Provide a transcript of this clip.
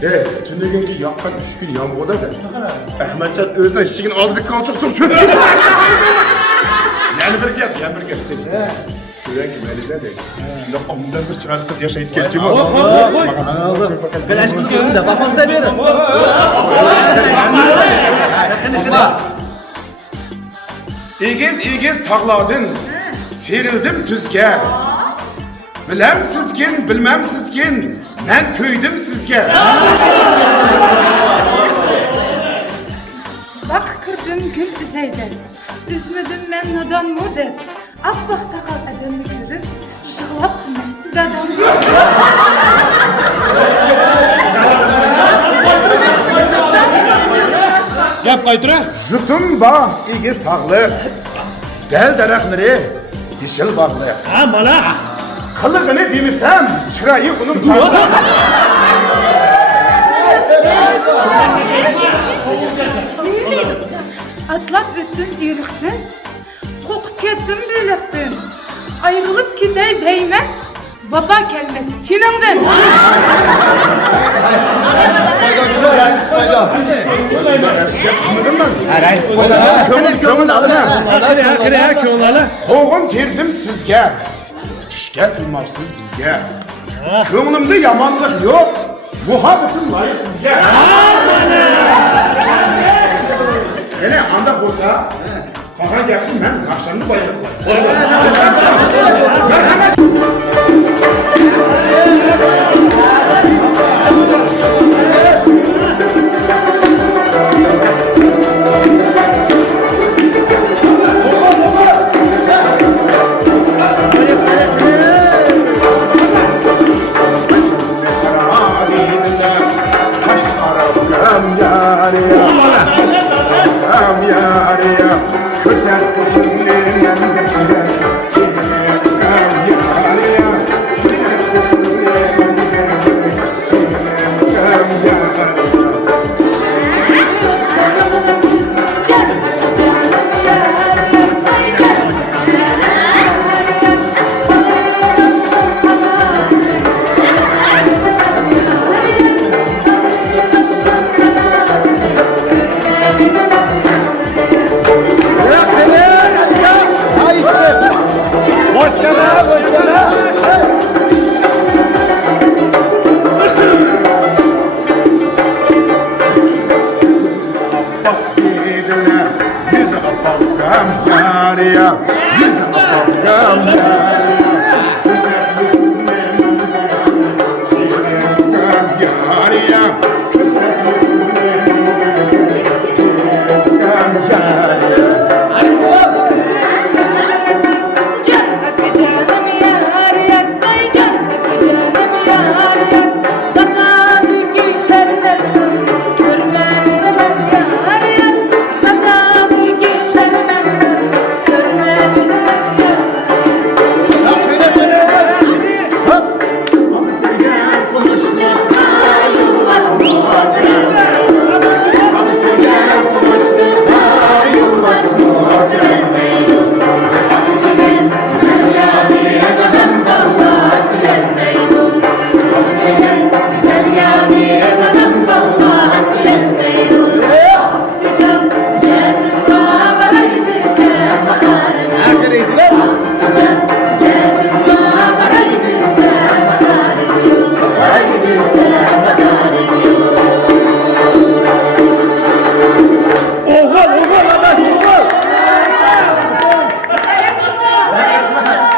Tünegenki yaqqan 3 kun yomg'irda Ahmadjon o'zidan eshigini oldida qolchiq suv cho'kdi. Yana bir gap. Tünegenki Malidada. Shunda omdan bir chiroyli qiz yashaydi keldi. Galash kiyimda bafonsa berin. Egiz tağladın, serildim tüzge. Bilem sizgin, bilmem sizgin, ben köydüm sizge. Bak kırdım gül düzeyden, üzmedim ben nadan model. Akbak sakal adamı görüp, şıklattım ben siz adam. Gap qaytira. Jutum ba, egiz tağlı. Del darakları, yeşil bağlı. Ha, bana. Kılıgını demişsem, çırayı unum çağlı. Atlap öttüm yürüktüm, kokup kettim bölüktüm. Ayrılıp gidey değmen, baba gelmez sinimden. Anladın mı? Kömür alın ha. Kire köğlalı. Soğun terdim sizge. Kişke kılmapsız bizge. Kımlımda yamanlık yok. Muhabbetim layık sizge. Hele anda olsa, kaha geldim ben akşamını bayılırım. Yüzü apakam yarıya, yüzü apakam yarıya.